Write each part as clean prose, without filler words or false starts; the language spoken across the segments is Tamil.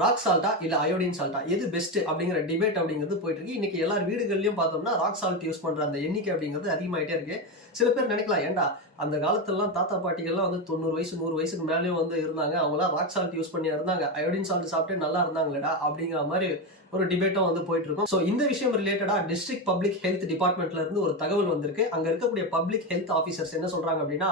ராக் சால்ட்டா இல்ல அயோடின் சால்ட்டா எது பெஸ்ட் அப்படிங்கிற டிபேட் அப்படிங்கிறது போயிட்டு இருக்கு. இன்னைக்கு எல்லார் வீடுகள்லயும் பார்த்தோம்னா ராக் சால்ட் யூஸ் பண்ற அந்த எண்ணிக்கை அப்படிங்கிறது அதிகமாயிட்டே இருக்கு. சில பேர் நினைக்கலாம், ஏன்டா அந்த காலத்துலலாம் தாத்தா பாட்டிகள்லாம் வந்து 90 வயசு 100 வயசுக்கு மேலேயும் வந்து இருந்தாங்க, அவங்களாம் ராக் சால்ட் யூஸ் பண்ணி இருந்தாங்க, அயோடின் சால்ட் சாப்பிட்டு நல்லா இருந்தாங்களேடா அப்படிங்கிற மாதிரி ஒரு டிபேட்டும் வந்து போயிட்டு இருக்கும். ஸோ இந்த விஷயம் ரிலேட்டடா டிஸ்ட்ரிக்ட் பப்ளிக் ஹெல்த் டிபார்ட்மெண்ட்ல இருந்து ஒரு தகவல் வந்திருக்கு. அங்க இருக்கக்கூடிய பப்ளிக் ஹெல்த் ஆஃபீஸர்ஸ் என்ன சொல்றாங்க அப்படின்னா,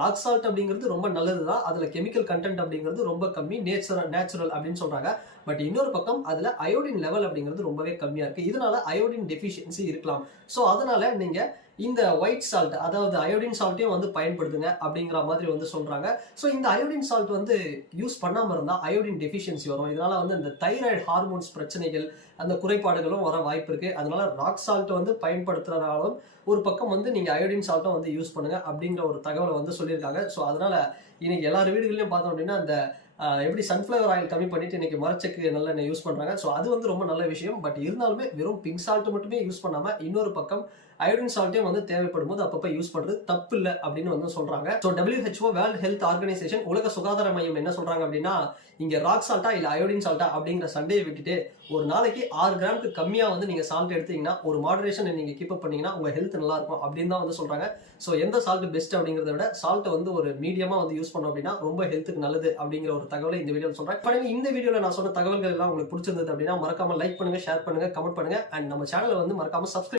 ராக் சால்ட் அப்படிங்கிறது ரொம்ப நல்லதுதான், அதுல கெமிக்கல் கண்டென்ட் அப்படிங்கிறது ரொம்ப கம்மி, நேச்சுரல் அப்படின்னு சொல்றாங்க. பட் இன்னொரு பக்கம் அதுல அயோடின் லெவல் அப்படிங்கிறது ரொம்பவே கம்மியா இருக்கு, இதனால அயோடின் டெஃபிஷியன்சி இருக்கலாம். ஸோ அதனால நீங்க இந்த ஒயிட் சால்ட், அதாவது அயோடின் சால்ட்டையும் வந்து பயன்படுத்துங்க அப்படிங்கிற மாதிரி வந்து சொல்றாங்க. ஸோ இந்த அயோடின் சால்ட் வந்து யூஸ் பண்ணாம இருந்தா அயோடின் டெஃபிஷியன்சி வரும், இதனால வந்து இந்த தைராய்டு ஹார்மோன்ஸ் பிரச்சனைகள், அந்த குறைபாடுகளும் வர வாய்ப்பு இருக்கு. அதனால ராக் சால்ட் வந்து பயன்படுத்துறதாலும் ஒரு பக்கம் வந்து நீங்க அயோடின் சால்ட்டும் வந்து யூஸ் பண்ணுங்க அப்படிங்கிற ஒரு தகவலை வந்து சொல்லியிருக்காங்க. ஸோ அதனால இன்னைக்கு எல்லார் வீடுகளிலும் பார்த்தோம் அப்படின்னா அந்த எப்படி சன்ஃப்ளவர் ஆயில் கம்மி பண்ணிட்டு இன்னைக்கு மரச்செக்கு நல்லெண்ணெய் யூஸ் பண்றாங்க. ஸோ அது வந்து ரொம்ப நல்ல விஷயம். பட் இருந்தாலுமே வெறும் பிங்க் சால்ட் மட்டுமே யூஸ் பண்ணாம இன்னொரு பக்கம் அயோடின் சால்ட்டையும் வந்து தேவைப்படும் போது அப்பப்ப யூஸ் பண்றது தப்பு இல்லை அப்படின்னு வந்து சொல்றாங்க. So WHO world health organisation, உலக சுகாதார மையம் என்ன சொல்றாங்க அப்படின்னா, இங்க ராக் சால்ட்டா இல்ல அயோடின் சால்ட்டா அப்படிங்கிற சண்டையை விட்டுட்டு ஒரு நாளைக்கு 6 கிராமுக்கு கம்மியா வந்து நீங்க சால்ட் எடுத்தீங்கன்னா, ஒரு மாடரேஷன் நீங்க கீப் அப் பண்ணீங்கன்னா உங்க ஹெல்த் நல்லா இருக்கும் அப்படின்னு தான் வந்து சொல்றாங்க. ஸோ எந்த சால்ட் பெஸ்ட் அப்படிங்கிறத விட சால்ட் வந்து ஒரு மீடியமா வந்து யூஸ் பண்ணோம் அப்படின்னா ரொம்ப ஹெல்த்துக்கு நல்லது அப்படிங்கிற ஒரு தகவலை இந்த வீடியோவில் சொல்றேன். இந்த வீடியோல நான் சொன்ன தகவல்கள் எல்லாம் உங்களுக்கு பிடிச்சிருந்தது அப்படின்னா மறக்காம லைக் பண்ணுங்க, ஷேர் பண்ணுங்க, கமெண்ட் பண்ணுங்க, அண்ட் நம்ம சேனலை வந்து மறக்காம சப்ஸ்கிரைப்